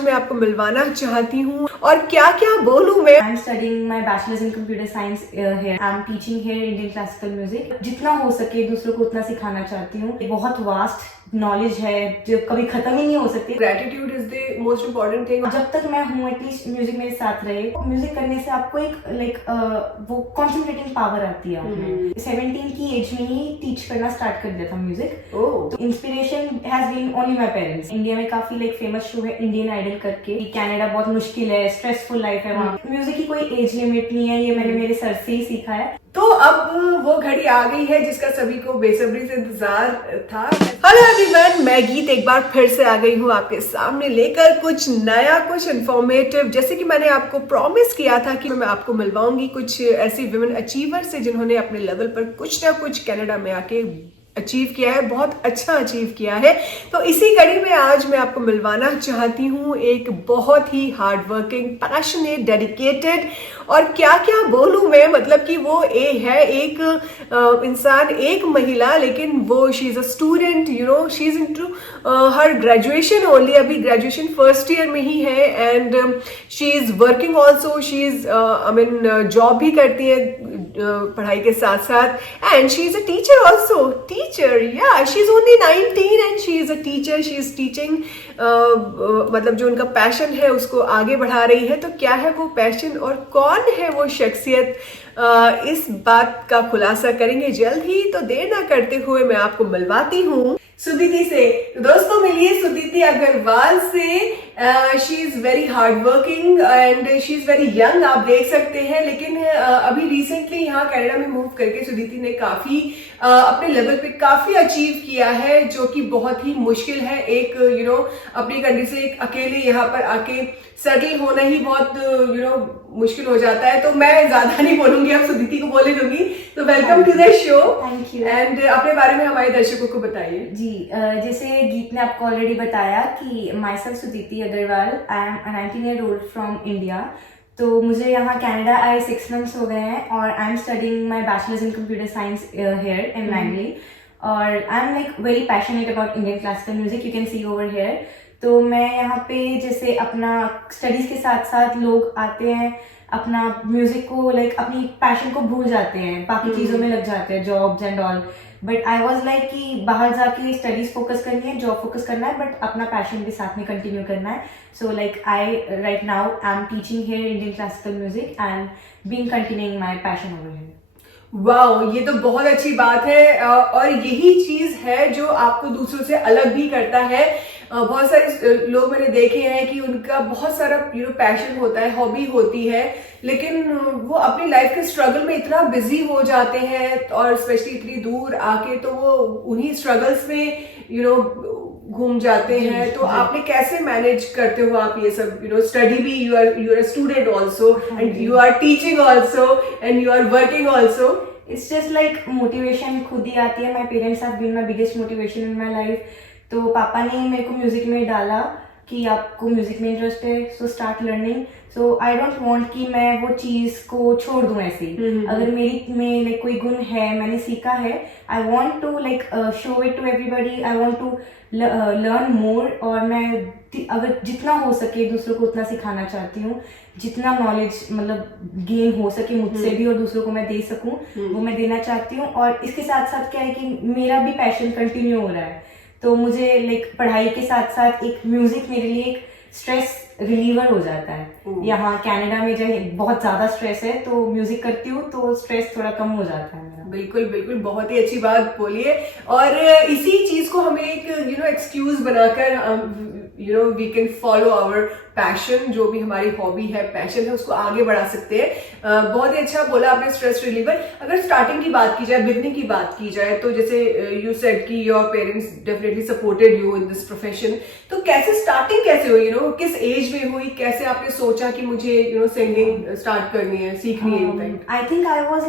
आज मैं आपको मिलवाना चाहती हूँ और क्या क्या बोलूँ मैं। I'm studying my bachelor's in computer science here. I'm teaching here Indian classical music. जितना हो सके दूसरों को उतना सिखाना चाहती हूँ। बहुत वास्ट नॉलेज है जो कभी खत्म ही नहीं हो सकती। Gratitude is the most important thing. जब तक मैं हूँ एटलीस्ट म्यूजिक मेरे साथ रहे। म्यूजिक करने से आपको एक वो कॉन्सेंट्रेटिंग पावर आती है। 17 की एज में ही टीच करना स्टार्ट कर दिया था म्यूजिक। तो inspiration has been only my parents. India में काफी फेमस शो है इंडियन आइडल करके। कनाडा बहुत मुश्किल है, स्ट्रेसफुल लाइफ है वहाँ। म्यूजिक की कोई एज लिमिट नहीं है, ये मैंने मेरे सर से ही सीखा है। तो अब वो घड़ी आ गई है जिसका सभी को बेसब्री से इंतजार था। हेलो एवरीवन, मैं गीत एक बार फिर से आ गई हूँ आपके सामने लेकर कुछ नया, कुछ इन्फॉर्मेटिव। जैसे कि मैंने आपको प्रॉमिस किया था कि मैं आपको मिलवाऊंगी कुछ ऐसी विमेन अचीवर से जिन्होंने अपने लेवल पर कुछ ना कुछ कनाडा में आके अचीव किया है, बहुत अच्छा अचीव किया है। तो इसी कड़ी में आज मैं आपको मिलवाना चाहती हूँ एक बहुत ही हार्ड वर्किंग, पैशनेट, डेडिकेटेड और क्या क्या बोलूँ मैं, मतलब कि वो है एक इंसान, एक महिला, लेकिन वो she is a student, you know, she is into her graduation only. अभी ग्रेजुएशन फर्स्ट ईयर में ही है and she is working also. She is I mean job भी करती है पढ़ाई के साथ साथ and she is a teacher also. Teacher, yeah she is only 19 and she is a teacher. She is teaching, मतलब जो उनका पैशन है उसको आगे बढ़ा रही है। तो क्या है वो पैशन और कौन है वो शख्सियत, इस बात का खुलासा करेंगे जल्द ही। तो देर ना करते हुए मैं आपको मिलवाती हूँ सुदीति से। तो दोस्तों मिलिए सुदीति अग्रवाल से। She is very hard working and she is very young, आप देख सकते हैं। लेकिन अभी रिसेंटली यहाँ कनाडा में मूव करके सुदीति ने काफी अपने लेवल पे काफी अचीव किया है, जो कि बहुत ही मुश्किल है। एक यू नो अपनी कंट्री से एक अकेले यहाँ पर आके सेटल होना ही बहुत यू नो मुश्किल हो जाता है। तो मैं ज्यादा नहीं बोलूंगी, अब सुदीति को बोले दूंगी। तो welcome to the show. Thank you. And अपने बारे में हमारे दर्शकों को बताइए। जी, जैसे गीत ने आपको ऑलरेडी बताया कि myself Suditi Agarwal, I am 19 year old from India. तो मुझे यहाँ कनाडा आए 6 मंथ्स हो गए हैं और I am studying my bachelors in computer science here in Langley. और I am very passionate about Indian classical music, you can see over here. तो मैं यहाँ पे जैसे अपना स्टडीज के साथ साथ लोग आते हैं, अपना म्यूजिक को अपनी पैशन को भूल जाते हैं, बाकी चीजों में लग जाते हैं, jobs and all. But I was कि बाहर जाके स्टडीज फोकस करनी है, जॉब फोकस करना है, बट अपना पैशन भी साथ में कंटिन्यू करना है। So I right now I am teaching here Indian classical music and being continuing my passion over here. Wow, ये तो बहुत अच्छी बात है और यही चीज है जो आपको दूसरों से अलग भी करता है। बहुत सारे लोग मैंने देखे हैं कि उनका बहुत सारा पैशन होता है, हॉबी होती है, लेकिन वो अपनी लाइफ के स्ट्रगल में इतना बिजी हो जाते हैं और स्पेशली इतनी दूर आके तो वो उन्हीं स्ट्रगल्स में घूम जाते हैं। तो आपने कैसे मैनेज करते हो आप ये सब, स्टडी भी, you are student also and you are teaching also and you are working also. It's just motivation खुद ही आती है। My parents have been my biggest motivation in my life. तो पापा ने मेरे को म्यूजिक में डाला कि आपको म्यूजिक में इंटरेस्ट है, so start learning. So I don't want कि मैं वो चीज को छोड़ दूं ऐसे। अगर मेरी में कोई गुण है, मैंने सीखा है, I want to show it to everybody. I want to learn more और मैं अगर जितना हो सके दूसरों को उतना सिखाना चाहती हूँ। जितना नॉलेज गेन हो सके मुझसे भी और दूसरों को मैं दे सकूं, वो मैं देना चाहती हूँ। और इसके साथ साथ क्या है कि मेरा भी पैशन कंटिन्यू हो रहा है। तो मुझे पढ़ाई के साथ साथ एक म्यूजिक मेरे लिए एक स्ट्रेस रिलीवर हो जाता है। यहाँ कनाडा में जो बहुत ज्यादा स्ट्रेस है, तो म्यूजिक करती हूँ तो स्ट्रेस थोड़ा कम हो जाता है मेरा। बिल्कुल बिल्कुल, बहुत ही अच्छी बात बोलिए। और इसी चीज को हमें एक एक्सक्यूज बनाकर we can follow our passion, जो भी हमारी हॉबी है, पैशन है, उसको आगे बढ़ा सकते हैं। बहुत ही अच्छा बोला आपने, स्ट्रेस रिलीवर। अगर स्टार्टिंग की बात की जाए, बिगनिंग की बात की जाए, तो जैसे यू सेड कि your parents definitely supported you in this profession. तो कैसे स्टार्टिंग कैसे हुई, किस एज में हुई, कैसे आपने सोचा कि मुझे सिंगिंग स्टार्ट करनी है, सीखनी है? I think I was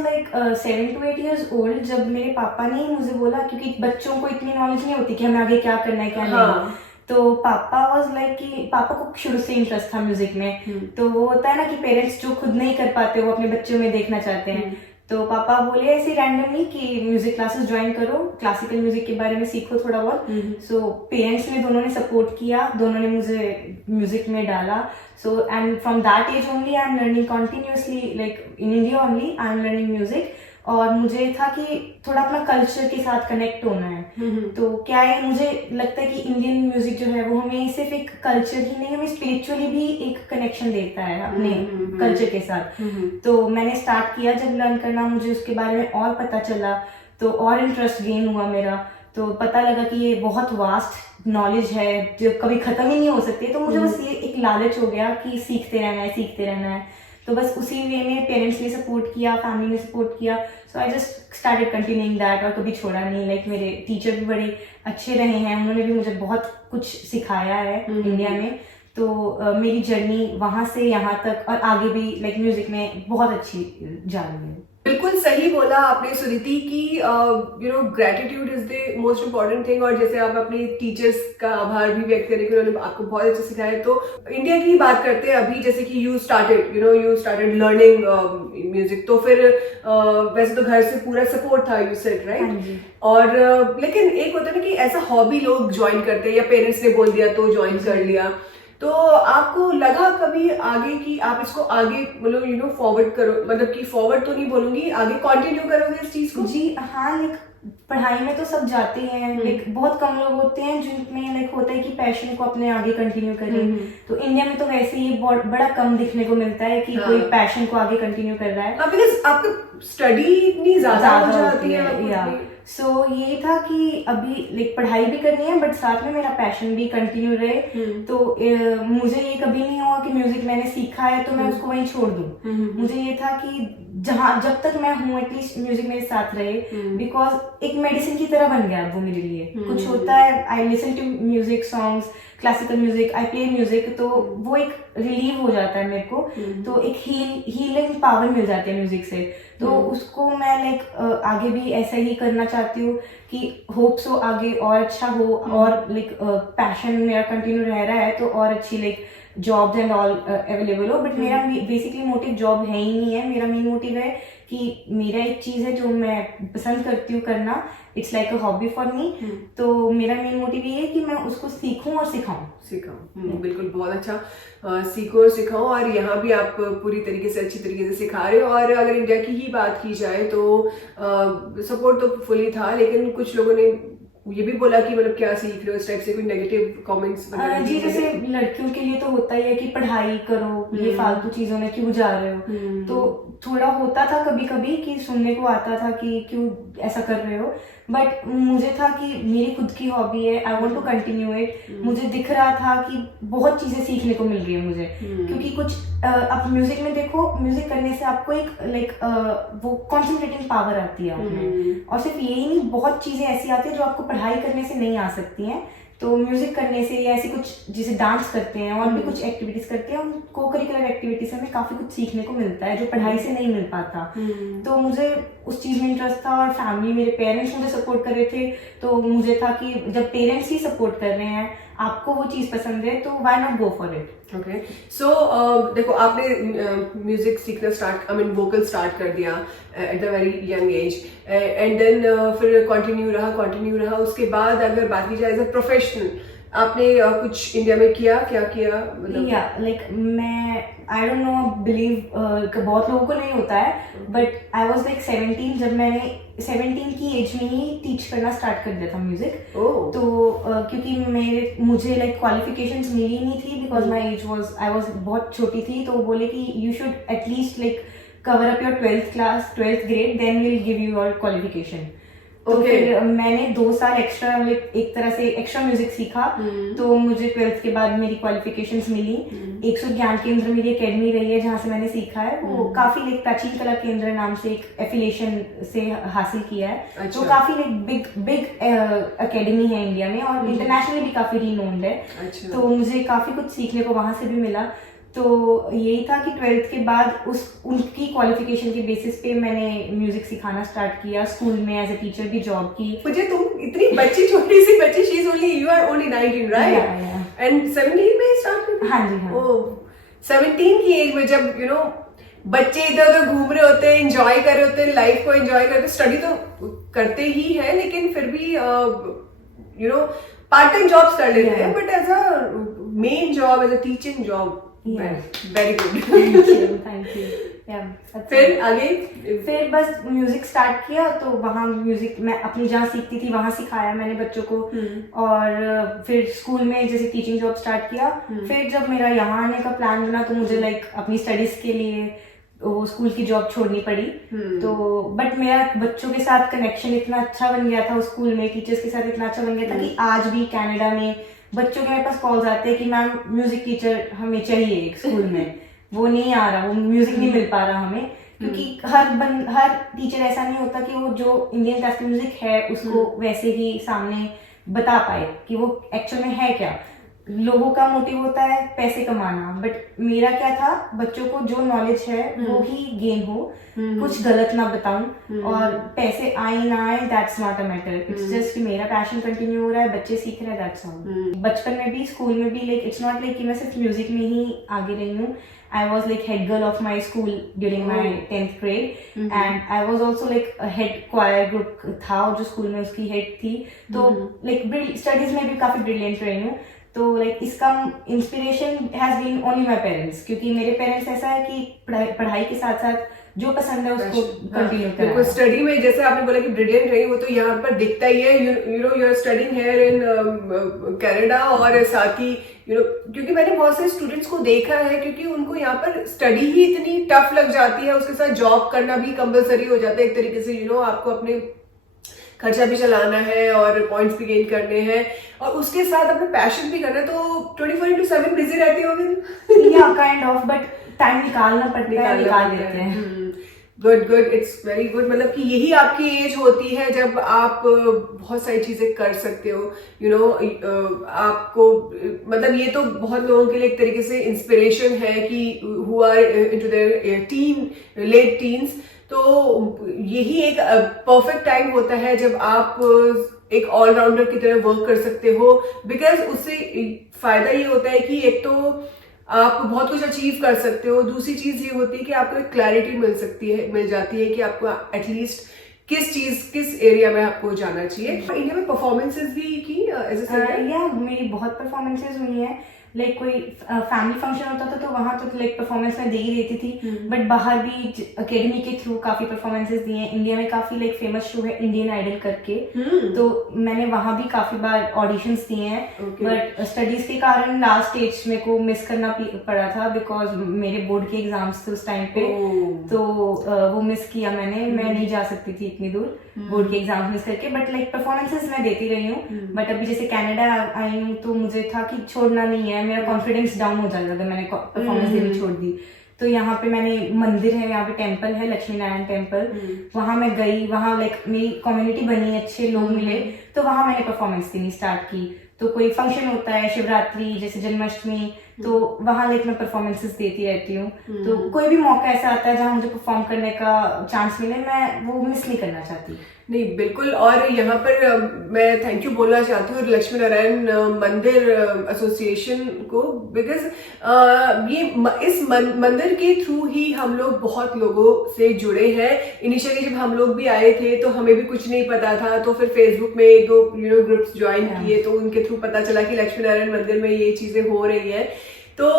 7 to 8 years old जब मेरे पापा ने मुझे बोला, क्योंकि बच्चों को इतनी नॉलेज नहीं होती कि हमें आगे क्या करना है क्या नहीं। तो पापा वॉज कि पापा को शुरू से इंटरेस्ट था म्यूजिक में। तो वो होता है ना कि पेरेंट्स जो खुद नहीं कर पाते वो अपने बच्चों में देखना चाहते हैं। तो पापा बोले ऐसे रैंडमली कि म्यूजिक क्लासेस ज्वाइन करो, क्लासिकल म्यूजिक के बारे में सीखो थोड़ा बहुत। सो पेरेंट्स ने दोनों ने सपोर्ट किया, दोनों ने मुझे म्यूजिक में डाला। So and from that age only I am learning continuously, like in India only I am learning music. और मुझे था कि थोड़ा अपना कल्चर के साथ कनेक्ट होना है। तो क्या है, मुझे लगता है कि इंडियन म्यूजिक जो है वो हमें सिर्फ एक कल्चर ही नहीं, हमें स्पिरिचुअली भी एक कनेक्शन देता है अपने कल्चर के साथ। तो मैंने स्टार्ट किया जब लर्न करना, मुझे उसके बारे में और पता चला तो और इंटरेस्ट गेन हुआ मेरा। तो पता लगा कि ये बहुत वास्ट नॉलेज है जो कभी खत्म ही नहीं हो सकती। तो मुझे बस ये एक लालच हो गया कि सीखते रहना है, सीखते रहना है। तो बस उसी वे में पेरेंट्स ने सपोर्ट किया, फैमिली ने सपोर्ट किया। So I just started continuing that और कभी छोड़ा नहीं। लाइक मेरे टीचर भी बड़े अच्छे रहे हैं, उन्होंने भी मुझे बहुत कुछ सिखाया है इंडिया में। तो मेरी जर्नी वहाँ से यहाँ तक और आगे भी लाइक म्यूजिक में बहुत अच्छी जा रही है। बिल्कुल सही बोला आपने सुनीति की gratitude is the most important thing. और जैसे आप अपने टीचर्स का आभार भी व्यक्त करें कि उन्होंने आपको बहुत अच्छा सिखाया। तो इंडिया की बात करते हैं अभी, जैसे कि यू स्टार्टेड लर्निंग म्यूजिक, तो फिर वैसे तो घर से पूरा सपोर्ट था, यू सेड राइट। और लेकिन एक होता है ना कि ऐसा हॉबी लोग ज्वाइन करते हैं या पेरेंट्स ने बोल दिया तो ज्वाइन कर लिया। तो आपको लगा कभी आगे कि आप इसको आगे मतलब फॉरवर्ड करो, मतलब कि फॉरवर्ड तो नहीं बोलूंगी, आगे कंटिन्यू करोगे इस चीज को? जी हाँ, लाइक पढ़ाई में तो सब जाते हैं, लाइक बहुत कम लोग होते हैं जिनमें लाइक होता है कि पैशन को अपने आगे कंटिन्यू करें। तो इंडिया में तो वैसे ही बहुत बड़ा कम दिखने को मिलता है कि कोई पैशन को आगे कंटिन्यू कर रहा है। बिकॉज आपका स्टडी इतनी ज्यादा हो जाती है। सो यही था कि अभी लाइक पढ़ाई भी करनी है बट साथ में मेरा पैशन भी कंटिन्यू रहे। तो मुझे ये कभी नहीं हुआ कि म्यूजिक मैंने सीखा है तो मैं उसको वहीं छोड़ दूं। मुझे ये था कि जब तक मैं हूँ एटलीस्ट म्यूजिक मेरे साथ रहे, बिकॉज एक मेडिसिन की तरह बन गया वो मेरे लिए। कुछ होता है, I listen to music songs, classical music, I play music, तो वो एक रिलीव हो जाता है मेरे को। तो एक हीलिंग पावर मिल जाती है म्यूजिक से। तो उसको मैं लाइक आगे भी ऐसा ही करना चाहती हूँ कि होप्स हो आगे और अच्छा हो, और लाइक पैशन मेरा कंटिन्यू रह रहा है तो और अच्छी like jobs and all available हो। बट मेरा बेसिकली मोटिव जॉब है ही नहीं है। मेरा मेन मोटिव है कि मेरा एक चीज है जो मैं पसंद करती हूँ करना, it's like a hobby for me. तो मेरा मेन मोटिव ये है कि मैं उसको सीखूं और सिखाऊं। बिल्कुल, बहुत अच्छा सीखो और सिखाओ। और यहाँ भी आप पूरी तरीके से अच्छी तरीके से सिखा रहे हो। और अगर इंडिया की ही बात की जाए तो सपोर्ट तो फुली था, लेकिन कुछ लोगों ने ये भी बोला कि मतलब क्या सीख रहे हो, इस टाइप से कोई नेगेटिव कमेंट्स? जी, जैसे लड़कियों के लिए तो होता ही है कि पढ़ाई करो, ये फालतू चीजों में क्यों जा रहे हो। तो थोड़ा होता था कभी कभी कि सुनने को आता था कि क्यों ऐसा कर रहे हो। बट मुझे था कि मेरी खुद की हॉबी है, I want to continue it. मुझे दिख रहा था कि बहुत चीजें सीखने को मिल रही है मुझे। क्योंकि कुछ आप म्यूजिक में देखो, म्यूजिक करने से आपको एक लाइक वो कॉन्सेंट्रेटिंग पावर आती है आपमें। और सिर्फ यही नहीं, बहुत चीजें ऐसी आती है जो आपको पढ़ाई करने से नहीं आ सकती हैं। तो म्यूजिक करने से या ऐसे कुछ जैसे डांस करते हैं और भी कुछ एक्टिविटीज करते हैं, उन को करिकुलर एक्टिविटीज से हमें काफी कुछ सीखने को मिलता है जो पढ़ाई से नहीं मिल पाता। तो मुझे उस चीज में इंटरेस्ट था और फैमिली, मेरे पेरेंट्स मुझे सपोर्ट कर रहे थे। तो मुझे था कि जब पेरेंट्स ही सपोर्ट कर रहे हैं, आपको वो चीज पसंद है, तो why not go for it. Okay, so देखो आपने म्यूजिक सीखना वोकल स्टार्ट कर दिया at the very young age, and then फिर कंटिन्यू रहा। उसके बाद अगर बात की जाए एज अ प्रोफेशनल, आपने कुछ इंडिया में क्या किया? लाइक मैं आई डोंट नो, बिलीव बहुत लोगों को नहीं होता है, बट आई वाज लाइक 17 जब मैंने 17 की एज में ही टीच करना स्टार्ट कर दिया था म्यूजिक। तो क्योंकि मुझे लाइक क्वालिफिकेशंस मिली नहीं थी, because my age was, I was बहुत छोटी थी। तो वो बोले कि you should at least like cover up your 12th grade, then we'll give you your qualification. तो फिर मैंने 2 साल एक्स्ट्रा, एक तरह से एक्स्ट्रा म्यूजिक सीखा। तो मुझे 12th के बाद मेरी क्वालिफिकेशंस मिली। 100 ज्ञान केंद्र मेरी अकेडमी रही है जहाँ से मैंने सीखा है। वो काफी लाइक प्राचीन कला केंद्र नाम से एक एफिलिएशन से हासिल किया है। तो काफी लाइक बिग अकेडमी है इंडिया में और इंटरनेशनली भी काफी रिनोन्ड है। तो मुझे काफी कुछ सीखने को वहां से भी मिला। तो यही था कि 12th के बाद उनकी क्वालिफिकेशन के बेसिस पे मैंने म्यूजिक सिखाना स्टार्ट किया। स्कूल में एज ए टीचर भी जॉब की। मुझे तुम इतनी छोटी सी बच्ची, she is only, you are only 19 right? And 17 में स्टार्ट? हाँ जी, हाँ। 17 की एज में जब बच्चे इधर उधर घूम रहे होते हैं, एंजॉय कर रहे होते हैं, लाइफ को एंजॉय करते हैं, स्टडी तो करते ही है लेकिन फिर भी पार्ट टाइम जॉब्स कर लेते हैं, but as a main job, as a teaching job, very good. Thank you. फिर आगे फिर बस म्यूजिक स्टार्ट किया, तो वहाँ म्यूजिक मैं अपनी जहाँ सीखती थी वहाँ सिखाया मैंने बच्चों को। और फिर स्कूल में जैसे टीचिंग जॉब स्टार्ट किया। फिर जब मेरा यहाँ आने का प्लान बना तो मुझे लाइक अपनी स्टडीज के लिए वो स्कूल की जॉब छोड़नी पड़ी। तो बट मेरा बच्चों के साथ कनेक्शन इतना अच्छा बन गया था उस स्कूल में, टीचर्स के साथ इतना अच्छा बन गया था कि आज भी कनाडा में बच्चों के मेरे पास कॉल्स आते हैं कि मैम म्यूजिक टीचर हमें चाहिए एक स्कूल में। वो नहीं आ रहा, वो म्यूजिक नहीं मिल पा रहा हमें, क्योंकि हर टीचर ऐसा नहीं होता कि वो जो इंडियन क्लासिकल म्यूजिक है उसको वैसे ही सामने बता पाए कि वो एक्चुअल में है क्या। लोगों का मोटिव होता है पैसे कमाना, बट मेरा क्या था, बच्चों को जो नॉलेज है वो ही गेन हो, कुछ गलत ना बताऊं, और पैसे आए ना आए that's not a matter, it's just कि मेरा पैशन कंटिन्यू हो रहा है, बच्चे सीख रहे हैं, दैट्स ऑल। बचपन में भी स्कूल में भी लाइक इट्स नॉट लाइक कि मैं सिर्फ म्यूजिक में ही आगे रही हूँ। I was like head girl of my school during my 10th grade, and I was also like a head choir group था जो स्कूल में उसकी हेड थी। तो like स्टडीज में भी काफी ब्रिलियंट रही हूँ। तो लाइक इसका inspiration has been only my parents, क्योंकि मेरे पेरेंट्स ऐसा है कि पढ़ाई के साथ साथ जो पसंद है उसको कंटिन्यू करना। देखो स्टडी में जैसे आपने बोला कि ब्रिलियंट रही, वो तो यहाँ पर दिखता ही है। You know you are studying here in Canada, और साथ ही क्योंकि मैंने बहुत सारे स्टूडेंट्स को देखा है, क्योंकि उनको यहाँ पर स्टडी ही इतनी टफ लग जाती है, उसके साथ जॉब करना भी कंपलसरी हो जाता है एक तरीके से। आपको अपने खर्चा भी चलाना है और पॉइंट्स भी गेन करने हैं, और उसके साथ अपने पैशन भी करना है, तो 24/7 बिजी रहती होगी। या काइंड ऑफ, बट टाइम निकालना पड़ता है, निकाल देते हैं। Good good, it's very good. मतलब कि यही आपकी एज होती है जब आप बहुत सारी चीजें कर सकते हो। आपको मतलब ये तो बहुत लोगों के लिए एक तरीके से इंस्पिरेशन है कि who are into their late teens, तो यही एक परफेक्ट टाइम होता है जब आप एक ऑलराउंडर की तरह वर्क कर सकते हो। बिकॉज उससे फायदा ये होता है कि एक तो आप बहुत कुछ अचीव कर सकते हो, दूसरी चीज ये होती है कि आपको एक क्लैरिटी मिल जाती है कि आपको एटलीस्ट किस एरिया में आपको जाना चाहिए। इंडिया में परफॉर्मेंसेस भी की या मेरी बहुत परफॉर्मेंसेस हुई हैं। लाइक कोई फैमिली फंक्शन होता था तो वहां तो लाइक परफॉर्मेंस मैं दे ही देती थी, बट बाहर भी एकेडमी के थ्रू काफी परफॉर्मेंसेस दिए हैं। इंडिया में काफी लाइक फेमस शो है इंडियन आइडल करके, तो मैंने वहां भी काफी बार ऑडिशंस दिए हैं। बट स्टडीज के कारण लास्ट स्टेज मेरे को मिस करना पड़ा था, बिकॉज मेरे बोर्ड के एग्जाम्स थे उस टाइम पे, तो वो मिस किया मैंने। मैं नहीं जा सकती थी इतनी दूर बोर्ड के एग्जाम्स मिस करके, बट लाइक परफॉर्मेंसेस मैं देती रही हूँ। बट अभी जैसे कनाडा आई हूँ तो मुझे था कि छोड़ना नहीं है, मेरा कॉन्फिडेंस डाउन हो जाएगा अगर मैंने परफॉर्मेंस देनी छोड़ दी। तो यहाँ पे मैंने मंदिर है, यहाँ पे टेम्पल है, लक्ष्मी नारायण टेम्पल, वहां मैं गई, वहां लाइक मेरी कम्युनिटी बनी, अच्छे लोग मिले, तो वहां मैंने परफॉर्मेंस देनी स्टार्ट की। तो कोई फंक्शन होता है शिवरात्रि जैसे जन्माष्टमी, तो वहां लाइक मैं परफॉर्मेंसेस देती रहती हूँ। तो कोई भी मौका ऐसा आता है जहाँ मुझे परफॉर्म करने का चांस मिले, मैं वो मिस नहीं करना चाहती। नहीं बिल्कुल, और यहाँ पर मैं थैंक यू बोलना चाहती हूँ लक्ष्मी नारायण मंदिर एसोसिएशन को, बिकॉज ये इस मंदिर के थ्रू ही हम लोग बहुत लोगों से जुड़े हैं। इनिशियली जब हम लोग भी आए थे तो हमें भी कुछ नहीं पता था, तो फिर फेसबुक में एक दो ग्रुप्स ज्वाइन किए, तो उनके थ्रू पता चला कि लक्ष्मी नारायण मंदिर में ये चीजें हो रही है। तो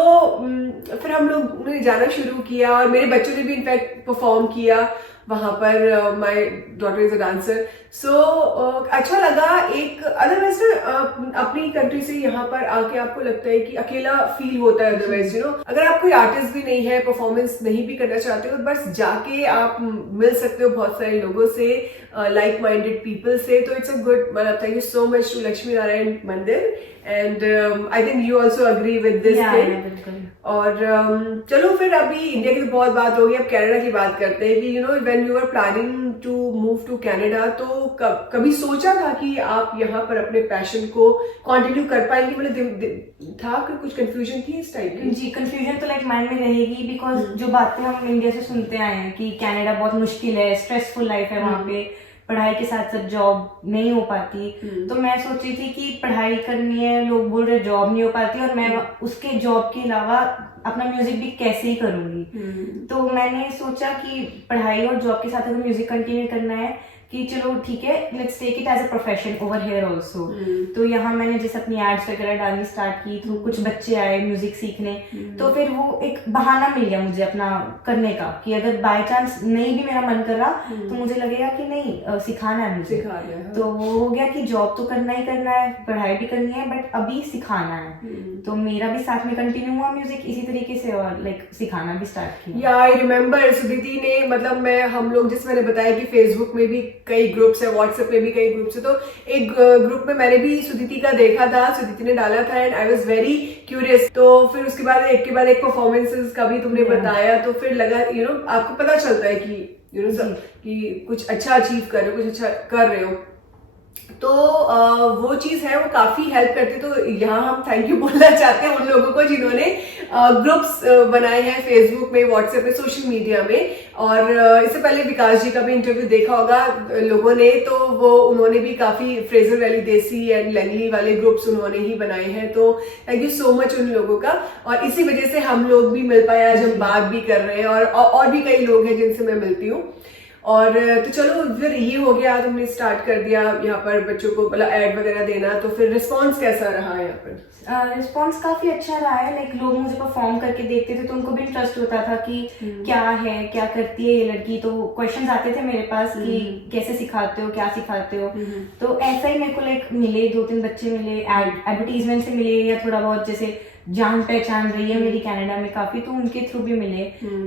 फिर हम लोग ने जाना शुरू किया, और मेरे बच्चों ने भी इनफैक्ट परफॉर्म किया वहां पर। My daughter is a dancer, so अच्छा लगा। एक अदरवाइज अपनी कंट्री से यहाँ पर आके आपको लगता है कि अकेला फील होता है। अदरवाइज अगर आप कोई आर्टिस्ट भी नहीं है, परफॉर्मेंस नहीं भी करना चाहते हो, बस जाके आप मिल सकते हो बहुत सारे लोगों से, लाइक माइंडेड पीपल से। तो it's a good, thank you so much to Lakshmi Narayan Mandir, and I think you also agree with this thing. और चलो फिर अभी इंडिया की तो बहुत बात होगी, अब कनाडा की बात करते हैं कि when you are planning to move to Canada, तो कभी सोचा था कि आप यहाँ पर अपने पैशन को कंटिन्यू कर पाएंगे? मतलब था कि कुछ कंफ्यूजन थी इस टाइप की? जी, कंफ्यूजन तो लाइक माइंड में रहेगी, बिकॉज जो बातें हम इंडिया से सुनते आए हैं कि कनाडा बहुत मुश्किल है, स्ट्रेसफुल लाइफ है वहाँ पे, पढ़ाई के साथ साथ जॉब नहीं हो पाती। तो मैं सोच रही थी कि पढ़ाई करनी है, लोग बोल रहे जॉब नहीं हो पाती, और मैं उसके जॉब के अलावा अपना म्यूजिक भी कैसे ही करूंगी। तो मैंने सोचा कि पढ़ाई और जॉब के साथ अगर म्यूजिक कंटिन्यू करना है कि चलो ठीक है, let's take it as a profession over here also. तो यहाँ मैंने जैसे अपनी एड्स वगैरह डालनी स्टार्ट की, तो कुछ बच्चे आए म्यूजिक सीखने, तो फिर वो एक बहाना मिल गया मुझे अपना करने का कि अगर बाय चांस नहीं भी मेरा मन कर रहा तो मुझे लगेगा कि नहीं सिखाना है मुझे। तो वो हो गया कि जॉब तो करना ही करना है, पढ़ाई भी करनी है, बट अभी सिखाना है। तो मेरा भी साथ में कंटिन्यू हुआ म्यूजिक इसी तरीके से, और लाइक सिखाना भी स्टार्ट किया। या आई रिमेम्बर सुदीति ने, मतलब हम लोग जैसे मैंने बताया कि फेसबुक में भी कई ग्रुप्स है, व्हाट्सएप में भी कई ग्रुप्स है, तो एक ग्रुप में मैंने भी सुदीति का देखा था, सुदीति ने डाला था and I was very curious. तो फिर उसके बाद एक के बाद एक परफॉर्मेंसेस का भी तुमने बताया, तो फिर लगा आपको पता चलता है कि कि कुछ अच्छा अचीव कर रहे हो, कुछ अच्छा कर रहे हो, तो वो चीज है, वो काफी हेल्प करती है। तो यहाँ हम थैंक यू बोलना चाहते हैं उन लोगों को जिन्होंने ग्रुप्स बनाए हैं फेसबुक में, व्हाट्सएप में, सोशल मीडिया में। और इससे पहले विकास जी का भी इंटरव्यू देखा होगा लोगों ने, तो वो उन्होंने भी काफी फ्रेजर वैली देसी एंड लैंगली वाले ग्रुप्स उन्होंने ही बनाए हैं। तो थैंक यू सो मच उन लोगों का, और इसी वजह से हम लोग भी मिल पाए, आज हम बात भी कर रहे हैं, और भी कई लोग हैं जिनसे मैं मिलती हूँ। और तो चलो फिर ये हो गया, तुमने स्टार्ट कर दिया यहाँ पर बच्चों को मतलब ऐड वगैरह देना, तो फिर रिस्पांस कैसा रहा यहाँ पर? रिस्पांस काफी अच्छा रहा है। लाइक लोग मुझे परफॉर्म करके देखते थे तो उनको भी इंटरेस्ट होता था कि क्या है, क्या करती है ये लड़की। तो क्वेश्चंस आते थे मेरे पास कि कैसे सिखाते हो, क्या सिखाते हो। तो ऐसा ही मेरे को लाइक मिले 2-3 बच्चे मिले, एडवर्टीजमेंट से मिले, या थोड़ा बहुत जैसे जान पहचान रही है मेरी कनाडा में काफी, तो उनके थ्रू भी मिले।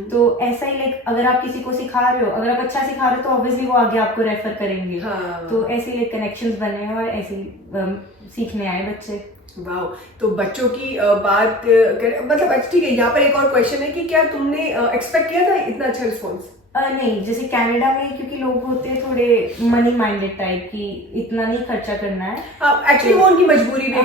तो ऐसा ही लाइक अगर आप किसी को सिखा रहे हो, अगर आप अच्छा सिखा रहे हो तो ऑब्वियसली वो आगे आपको रेफर करेंगे। तो ऐसे ही लाइक कनेक्शंस बने और ऐसे ही सीखने आए बच्चे। वाओ, तो बच्चों की बात करें, मतलब ठीक है, यहाँ पर एक और क्वेश्चन है कि क्या तुमने एक्सपेक्ट किया था इतना अच्छा रिस्पॉन्स? नहीं, जैसे कनाडा में क्योंकि लोग होते हैं थोड़े मनी माइंडेड टाइप की, इतना नहीं खर्चा करना है। एक्चुअली वो उनकी मजबूरी भी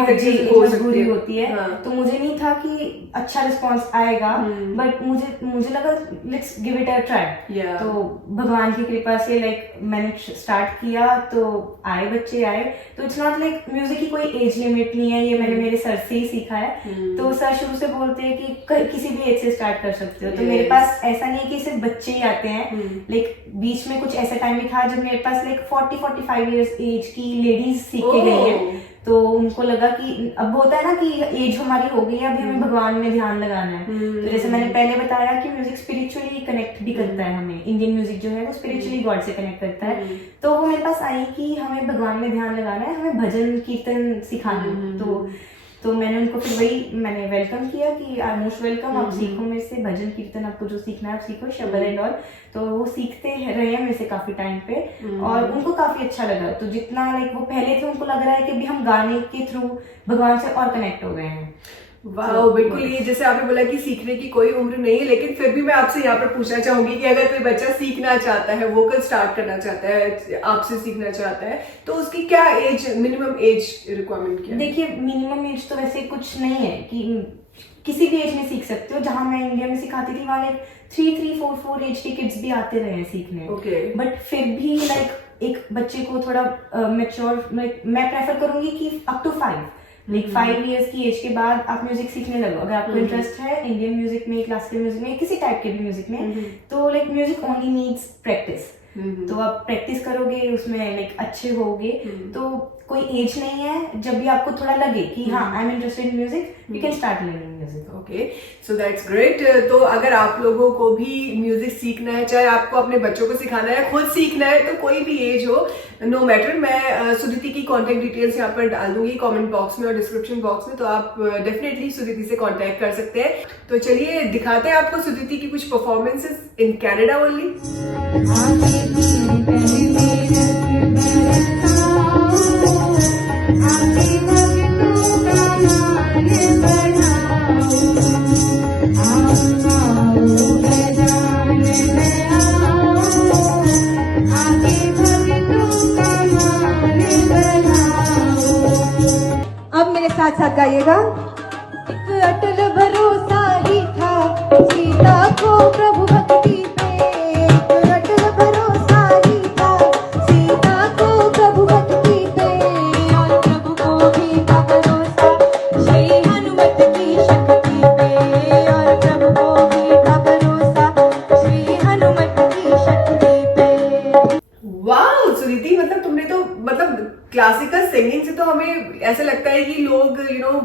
मजबूरी होती है। तो मुझे नहीं था कि अच्छा रिस्पांस आएगा, बट मुझे लगा let's give it a try. तो भगवान की कृपा से लाइक मैंने स्टार्ट किया, तो आए बच्चे आए। तो इट्स नॉट लाइक म्यूजिक की कोई एज लिमिट नहीं है, ये मैंने मेरे सर से ही सीखा है। तो सर शुरू से बोलते हैं कि किसी भी एज से स्टार्ट कर सकते हो। तो मेरे पास ऐसा नहीं है कि सिर्फ बच्चे ही आते हैं, लाइक बीच में कुछ ऐसा टाइम भी था जब मेरे पास लाइक 40-45 इयर्स एज की लेडीज सीख के गई है। तो उनको लगा कि अब होता है ना कि एज हमारी हो गई है, अभी हमें भगवान में ध्यान लगाना है। तो जैसे मैंने पहले बताया कि म्यूजिक स्पिरिचुअली कनेक्ट भी करता है हमें, इंडियन म्यूजिक जो है वो स्पिरिचुअली गॉड से कनेक्ट करता है। तो वो मेरे पास आई कि हमें भगवान में ध्यान लगाना है, हमें भजन कीर्तन सिखाना है। तो मैंने उनको फिर वही मैंने वेलकम किया कि आई मोस्ट वेलकम, आप सीखो मेरे से भजन कीर्तन, आपको जो सीखना है आप सीखो, शब्द एंड ऑल। तो वो सीखते रहे हैं मेरे से काफी टाइम पे, और उनको काफी अच्छा लगा। तो जितना लाइक वो पहले थे उनको लग रहा है कि अभी हम गाने के थ्रू भगवान से और कनेक्ट हो गए हैं। वाह, बिल्कुल। ये जैसे आपने बोला कि सीखने की कोई उम्र नहीं है, लेकिन फिर भी मैं आपसे यहाँ पर पूछना चाहूंगी कि अगर कोई बच्चा सीखना चाहता है, वोकल स्टार्ट करना चाहता है, आपसे सीखना चाहता है, तो उसकी क्या एज, मिनिमम एज रिक्वायरमेंट क्या है? देखिए, मिनिमम एज तो वैसे कुछ नहीं है कि किसी भी एज में सीख सकते हो। जहां मैं इंडिया में सिखाती थी वहां लाइक 3-4 एज के किड्स भी आते रहे सीखने। बट फिर भी लाइक एक बच्चे को थोड़ा मैच्योर मैं प्रेफर करूंगी कि अप टू 5 इयर्स की एज के बाद आप म्यूजिक सीखने लगो। अगर आपको इंटरेस्ट है इंडियन म्यूजिक में, क्लासिकल म्यूजिक में, किसी टाइप के भी म्यूजिक में, तो like music only needs practice. तो आप प्रैक्टिस करोगे, उसमें लाइक अच्छे होगे, तो कोई एज नहीं है। जब भी आपको थोड़ा लगे कि हाँ I am interested in music, you can start learning music. Okay, so that's great. तो अगर आप लोगों को भी म्यूजिक सीखना है, चाहे आपको अपने बच्चों को सिखाना है, खुद सीखना है, तो कोई भी एज हो, नो मैटर, मैं सुदीति की कॉन्टेक्ट डिटेल्स यहाँ पर डाल दूंगी कमेंट बॉक्स में और डिस्क्रिप्शन बॉक्स में, तो आप डेफिनेटली सुदीति से कांटेक्ट कर सकते हैं। तो चलिए दिखाते हैं आपको सुदीति की कुछ परफॉर्मेंसेस इन कनाडा ओनली। अब मेरे साथ साथ गाइएगा। एक अटल भरोसा ही था सीता को प्रभु भक्ति पे, एक अटल भरोसा ही था सीता क्लासिकल सिंगिंग से तो हमें ऐसा लगता है कि लोग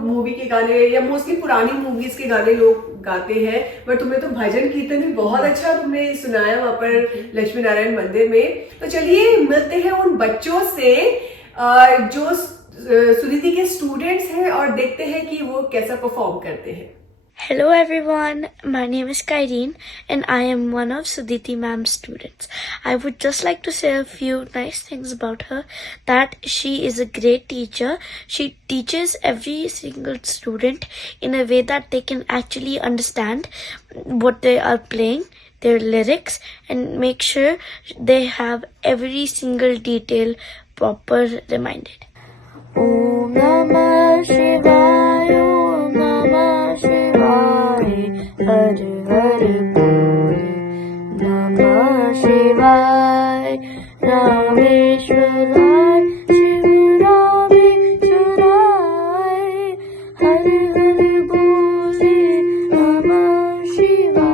मूवी के गाने या मोस्टली पुरानी मूवीज के गाने लोग गाते हैं, बट तुम्हें तो भजन कीर्तन भी बहुत अच्छा तुमने सुनाया वहां पर लक्ष्मी नारायण मंदिर में। तो चलिए मिलते हैं उन बच्चों से जो सुनीति के स्टूडेंट्स हैं और देखते हैं कि वो कैसा परफॉर्म करते हैं। Hello everyone, my name is Kyrene and I am one of Sudhiti ma'am's students. I would just like to say a few nice things about her, that she is a great teacher. She teaches every single student in a way that they can actually understand what they are playing, their lyrics, and make sure they have every single detail proper reminded. Om Namah Shivaya, Om Namah Shivaya, Har Har Bole Namah Shivaya, Rameshwaray, Shiv Rameshwaray, Har Har Bole Namah Shivaya.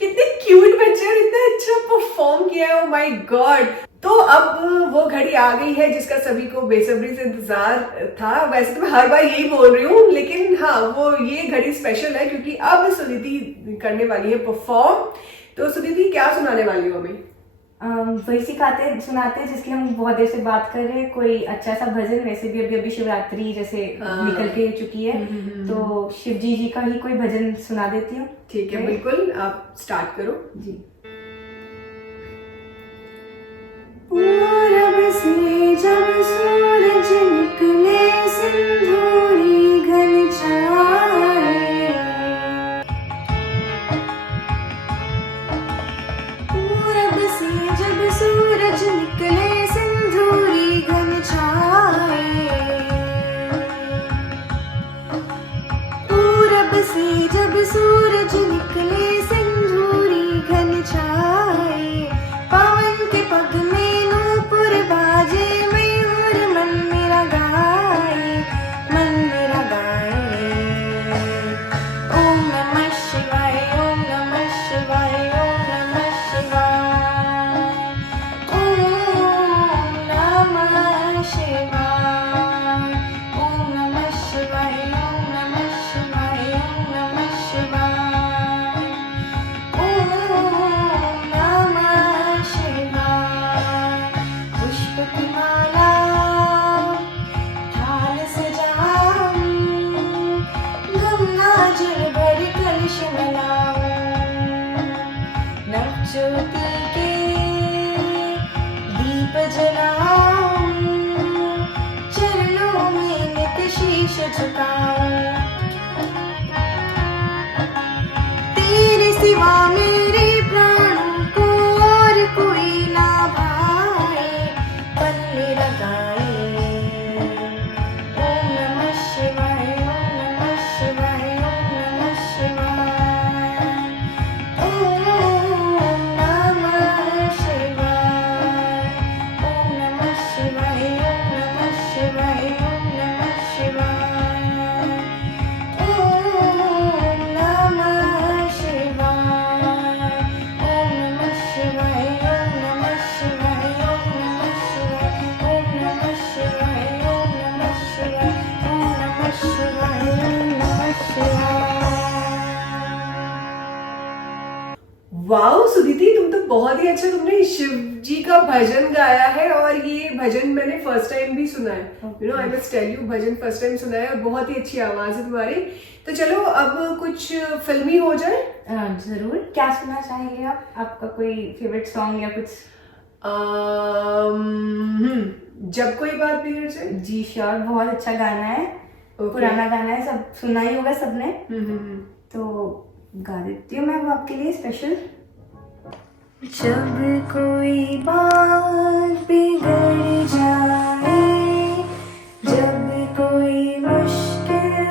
कितने cute बच्चे और इतना अच्छा perform किया है, oh my God. तो अब वो घड़ी आ गई है जिसका सभी को बेसब्री से इंतजार था। वैसे तो मैं हर बार यही बोल रही हूँ, लेकिन हाँ वो ये घड़ी स्पेशल है क्योंकि अब सुनीति करने वाली है परफॉर्म। तो सुनीति क्या सुनाने वाली हो हमें? वही सुनाते हैं जिसकी हम बहुत देर से बात कर रहे हैं, कोई अच्छा सा भजन। वैसे भी अभी शिवरात्रि जैसे निकल के चुकी है, तो शिव जी का ही कोई भजन सुना देती हूँ। ठीक है, बिल्कुल आप स्टार्ट करो जी। पूरब से जब सूरज निकले सिंदूरी घन छाए, पूरब से जब सूरज निकले सिंदूरी घन छाए, पूरब से जब सूरज निकले सिंदूरी घन छाए, पवन के पग में नूपुर बाजे, मयूर मन मेरा गाए, मन मेरा गाए। ओम नमः शिवाय, ओम नमः शिवाय, ओम नमः शिवाय, ओम नमः शिवाय, ओम नमः शिवाय, ओम नमः शिवाय, ओम नमः शिवाय, ओम नमः शिवाय। पुष्प की माला थाल सजाऊं, गंगा जल भर कलश मलाऊं, नवज्योति के दीप जलाऊं, चरणों में नित शीश झुकाऊं। तेरे सिवा मेरे प्राणों को और कोई ना भाए, पल्ले लगाए। ओम नमः शिवाय, ओम नमः शिवाय, ओम नमः शिवाय, ओम नमः शिवाय, ओम नमः शिवाय, ओम नमः शिवाय, ओम नमः शिवाय, ओम नमः शिवाय, ओम नमः शिवाय, ओम नमः शिवाय, ओम नमः शिवाय, ओम नमः शिवाय, ओम नमः शिवाय, ओम नमः शिवाय, ओम नमः शिवाय। वाओ सुनीति, तुम तो बहुत ही अच्छा, तुमने शिव जी का भजन गाया है और ये भजन मैंने फर्स्ट टाइम भी सुना है। आई मस्ट टेल यू, भजन फर्स्ट टाइम सुना है और बहुत ही अच्छी आवाज है तुम्हारी। तो चलो अब कुछ फिल्मी हो जाए। जरूर, क्या सुनना चाहेंगे आप? आपका कोई फेवरेट सॉन्ग या कुछ? जब कोई बात बिगड़ जाए। जी श्योर, बहुत अच्छा गाना है। पुराना गाना है, सब सुना ही होगा सबने। तो गा देती हूँ मैं वो आपके लिए स्पेशल। जब कोई बात बिगड़ जाए, जब कोई मुश्किल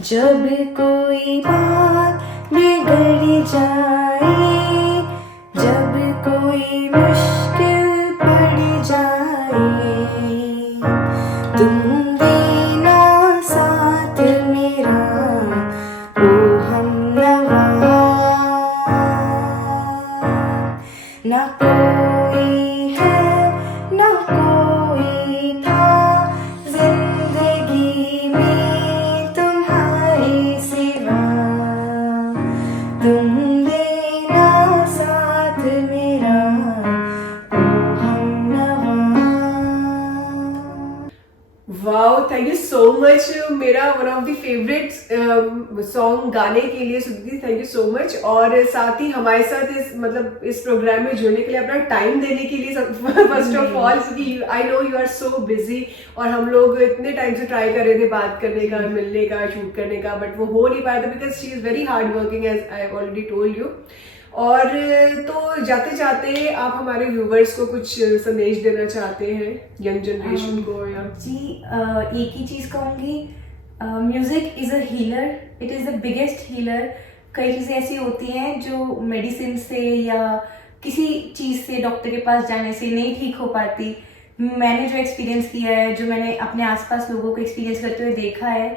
जब कोई बात बिगड़ जाए, जब कोई मुश्किल पड़ जाए, तुम देना साथ मेरा, ओ हमनवा। ना कोई है ना कोई था जिंदगी में तुम्हारे सिवा, तुम देना साथ मेरा, ओ हमनवा। वाओ, थैंक यू सो मच। मेरा one of the favourite song गाने के लिए Suditi, thank you so much. और साथ ही हमारे साथ इस प्रोग्राम में जुड़ने के लिए, अपना टाइम देने के लिए फर्स्ट ऑफ ऑल, क्योंकि I know you are so busy और हम लोग इतने टाइम से ट्राई कर रहे थे बात करने का, मिलने का, शूट करने का, बट वो हो नहीं पाया था because she is very hard working as I have already told you. और तो जाते जाते आप हमारे व्यूवर्स को कुछ संदेश देना चाहते हैं, यंग जनरेशन को? या जी, एक ही चीज़ कहूँगी, music is a healer, it is the biggest healer. कई चीज़ें ऐसी होती हैं जो मेडिसिन से या किसी चीज़ से, डॉक्टर के पास जाने से नहीं ठीक हो पाती। मैंने जो एक्सपीरियंस किया है, जो मैंने अपने आसपास लोगों को एक्सपीरियंस करते हुए देखा है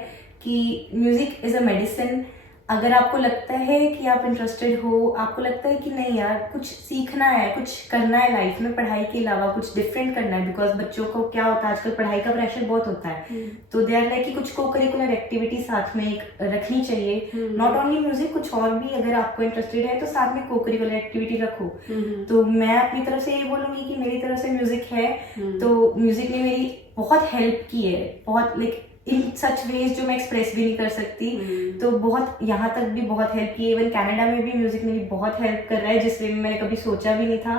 कि म्यूज़िक इज़ अ मेडिसिन। अगर आपको लगता है कि आप इंटरेस्टेड हो, आपको लगता है कि नहीं यार कुछ सीखना है, कुछ करना है लाइफ में, पढ़ाई के अलावा कुछ डिफरेंट करना है, बिकॉज बच्चों को क्या होता है आजकल, पढ़ाई का प्रेशर बहुत होता है, तो दे आर लाइक कि कुछ को करिकुलर एक्टिविटी साथ में एक रखनी चाहिए। नॉट ओनली म्यूजिक, कुछ और भी अगर आपको इंटरेस्टेड है तो साथ में को करिकुलर एक्टिविटी रखो। तो मैं अपनी तरफ से ये बोलूंगी कि मेरी तरफ से म्यूजिक है, तो म्यूजिक ने मेरी बहुत हेल्प की है, बहुत लाइक इन सच वेज जो मैं एक्सप्रेस भी नहीं कर सकती। तो बहुत यहाँ तक भी बहुत हेल्प की है। इवन कनाडा में भी म्यूजिक मेरी बहुत हेल्प कर रहा है, जिस वे में मैंने कभी सोचा भी नहीं था।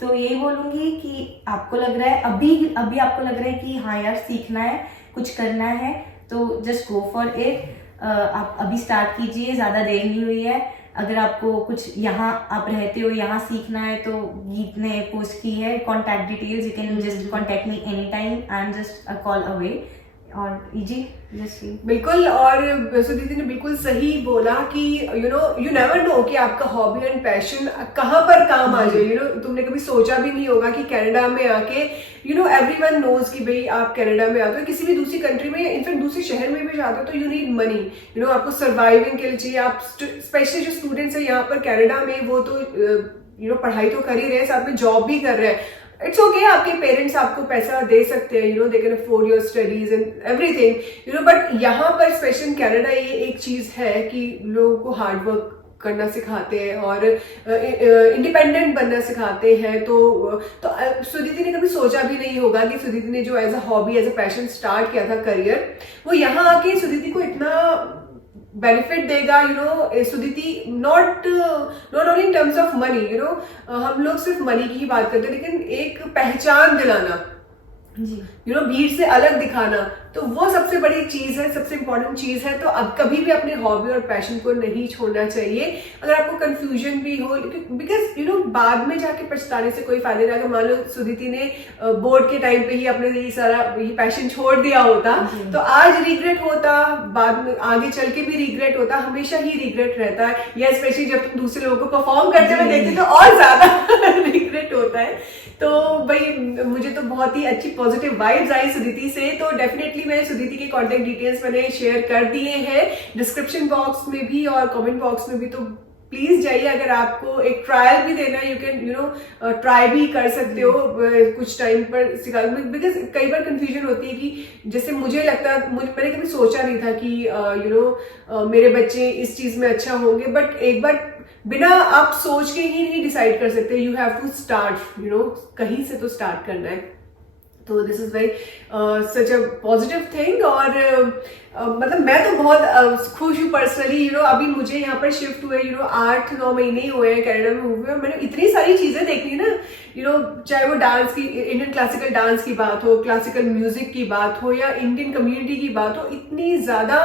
तो यही बोलूंगी कि आपको लग रहा है अभी आपको लग रहा है कि हाँ यार सीखना है, कुछ करना है, तो जस्ट गो फॉर इट। आप अभी स्टार्ट कीजिए, ज़्यादा देर नहीं हुई है। अगर आपको कुछ यहाँ आप रहते हो यहाँ सीखना है तो गीत ने पोस्ट की है contact details, you can just contact me any time, I am just a call away. और जी बिल्कुल, और सुदीति ने बिल्कुल सही बोला कि यू नेवर नो कि आपका हॉबी एंड पैशन कहाँ पर काम आ जाए। तुमने कभी सोचा भी नहीं होगा कि कनाडा में आके एवरीवन नोज कि भाई आप कनाडा में आते हो, किसी भी दूसरी कंट्री में, इनफैक्ट दूसरे शहर में भी जाते हो तो यू नीड मनी, आपको सर्वाइविंग के लिए चाहिए। आप स्पेशली जो स्टूडेंट्स है यहाँ पर कनाडा में, वो तो पढ़ाई तो कर ही रहे हैं, साथ में जॉब भी कर रहे हैं। इट्स ओके, आपके पेरेंट्स आपको पैसा दे सकते हैं, they can afford your studies and everything, but यहाँ पर स्पेशल कनाडा ये एक चीज है कि लोगों को हार्ड वर्क करना सिखाते हैं और इंडिपेंडेंट बनना सिखाते हैं। तो सुदीति ने कभी सोचा भी नहीं होगा कि सुदीति ने जो as a hobby, as a passion start किया था करियर, वो यहाँ आके सुदीति को इतना बेनिफिट देगा। Suditi not only in terms of money, हम लोग सिर्फ मनी की ही बात करते हैं, लेकिन एक पहचान दिलाना, भीड़ से अलग दिखाना, तो वो सबसे बड़ी चीज है, सबसे इंपॉर्टेंट चीज है। तो अब कभी भी अपने हॉबी और पैशन को नहीं छोड़ना चाहिए। अगर आपको कंफ्यूजन भी हो, बिकॉज बाद में जाके पछताने से कोई फायदा नहीं। अगर मान लो सुदीति ने बोर्ड के टाइम पे ही अपने ये सारा पैशन छोड़ दिया होता तो आज रिग्रेट होता, बाद में आगे चल के भी रिग्रेट होता, हमेशा ही रिग्रेट रहता है। या स्पेशली जब तुम दूसरे लोगों को परफॉर्म करते हुए देखते तो और ज्यादा रिग्रेट होता है। तो भाई मुझे तो बहुत ही अच्छी पॉजिटिव वाइब्स आई सुदीति से। तो डेफिनेटली मैंने सुदीति के कॉन्टेक्ट डिटेल्स मैंने शेयर कर दिए हैं डिस्क्रिप्शन बॉक्स में भी और कमेंट बॉक्स में भी, तो प्लीज जाइए। अगर आपको एक ट्रायल भी देना है, यू कैन ट्राई भी कर सकते हो कुछ टाइम पर सिखा, बिकॉज कई बार कंफ्यूजन होती है कि जैसे मुझे लगता है, मैंने कभी सोचा नहीं था कि मेरे बच्चे इस चीज में अच्छा होंगे, बट एक बार बिना आप सोच के ही नहीं डिसाइड कर सकते। यू हैव टू स्टार्ट, कहीं से तो स्टार्ट करना है। तो this is very such a positive thing. और मतलब मैं तो बहुत खुश हूँ पर्सनली। अभी मुझे यहाँ पर शिफ्ट हुए 8-9 महीने ही हुए हैं कनाडा में हुए, और मैंने इतनी सारी चीजें देखी ना, चाहे वो डांस की, इंडियन क्लासिकल डांस की बात हो, क्लासिकल म्यूजिक की बात हो, या इंडियन कम्युनिटी की बात हो, इतनी ज्यादा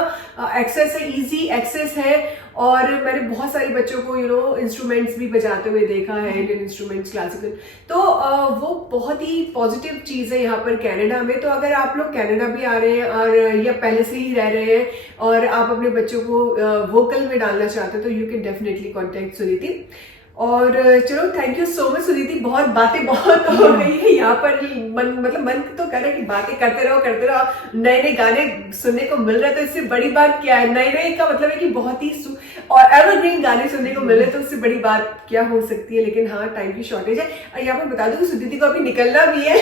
एक्सेस है, इजी एक्सेस है। और मैंने बहुत सारे बच्चों को इंस्ट्रूमेंट्स भी बजाते हुए देखा है, इंडियन इंस्ट्रूमेंट्स क्लासिकल। तो वो बहुत ही पॉजिटिव चीज है यहाँ पर कनाडा में। तो अगर आप लोग कनाडा भी आ रहे हैं और या पहले से ही कह रहे हैं और आप अपने बच्चों को वोकल में डालना चाहते हो तो यू कैन डेफिनेटली कॉन्टेक्ट सुदीति। और चलो थैंक यू सो मच सुदीति, बहुत बातें बहुत हो गई है यहाँ पर। मन तो कर रहा है कि बातें करते रहो, नए नए गाने सुनने को मिल रहे हैं तो इससे बड़ी बात क्या है। नए नए का मतलब है कि बहुत ही और एवरग्रीन गाने सुनने को मिल रहे हैं तो उससे बड़ी बात क्या हो सकती है। लेकिन हाँ, टाइम की शॉर्टेज है। और यहाँ पर बता दूं कि सुदीति को अभी निकलना भी है।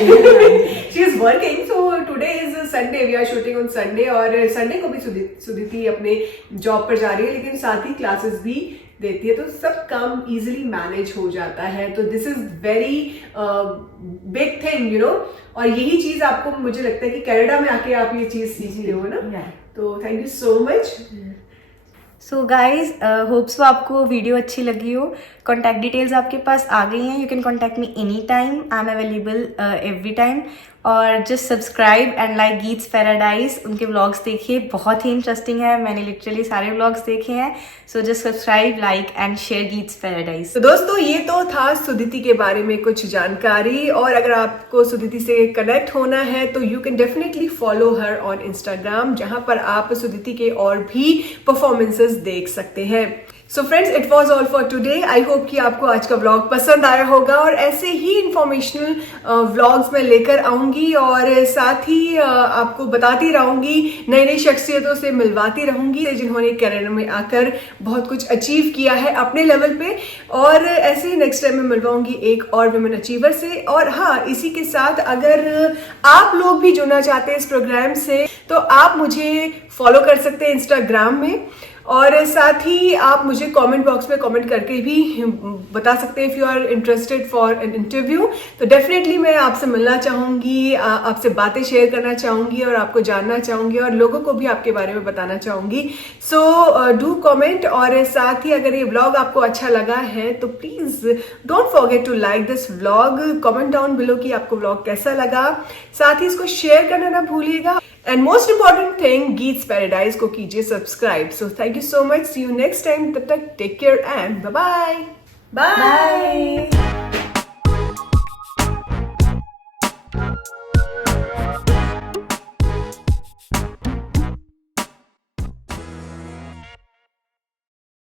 She is working, so today is Sunday, we are shooting on Sunday. और संडे को भी सुदीति अपने जॉब पर जा रही है, लेकिन साथ ही क्लासेस भी देती है, तो सब काम इजीली मैनेज हो जाता है। तो this is very big thing, you know. और यही चीज आपको, मुझे लगता है कि कनाडा में आके आप ये चीज सीखते हो ना। तो thank you so much. So guys hopes वो आपको वीडियो अच्छी लगी हो। कॉन्टैक्ट डिटेल्स आपके पास आ गई हैं, you can contact me any time, I am available every time. और just subscribe and like Geet's Paradise, उनके व्लॉग्स देखिए, बहुत ही इंटरेस्टिंग है, मैंने लिटरली सारे व्लॉग्स देखे हैं। So just subscribe, like and share Geet's Paradise. तो दोस्तों ये तो था सुदीति के बारे में कुछ जानकारी। और अगर आपको सुदीति से कनेक्ट होना है तो you can definitely follow her on Instagram, जहां पर आप सुदीति के और भी परफॉर्मेंसेस देख सकते हैं। So friends, it was all for today. I hope कि आपको आज का व्लॉग पसंद आया होगा और ऐसे ही इंफॉर्मेशनल व्लॉग्स में लेकर आऊंगी और साथ ही आपको बताती रहूंगी, नई नई शख्सियतों से मिलवाती रहूंगी जिन्होंने करियर में आकर बहुत कुछ अचीव किया है अपने लेवल पे। और ऐसे ही नेक्स्ट टाइम मैं मिलवाऊंगी एक और वुमेन अचीवर से। और हाँ, इसी के साथ अगर आप लोग भी जुड़ना चाहते हैं इस प्रोग्राम से तो आप मुझे फॉलो कर सकते हैं इंस्टाग्राम में। और साथ ही आप मुझे कमेंट बॉक्स में कमेंट करके भी बता सकते हैं if you are interested for an interview. तो डेफिनेटली मैं आपसे मिलना चाहूंगी, आपसे बातें शेयर करना चाहूंगी और आपको जानना चाहूंगी और लोगों को भी आपके बारे में बताना चाहूंगी। So do comment. और साथ ही अगर ये व्लॉग आपको अच्छा लगा है तो please don't forget to like this vlog, comment down below कि आपको व्लॉग कैसा लगा। साथ ही इसको शेयर करना ना भूलिएगा। And most important thing, Geet's Paradise को कीजिए subscribe. So thank you so much, see you next time. तब तक take care and bye bye. Bye.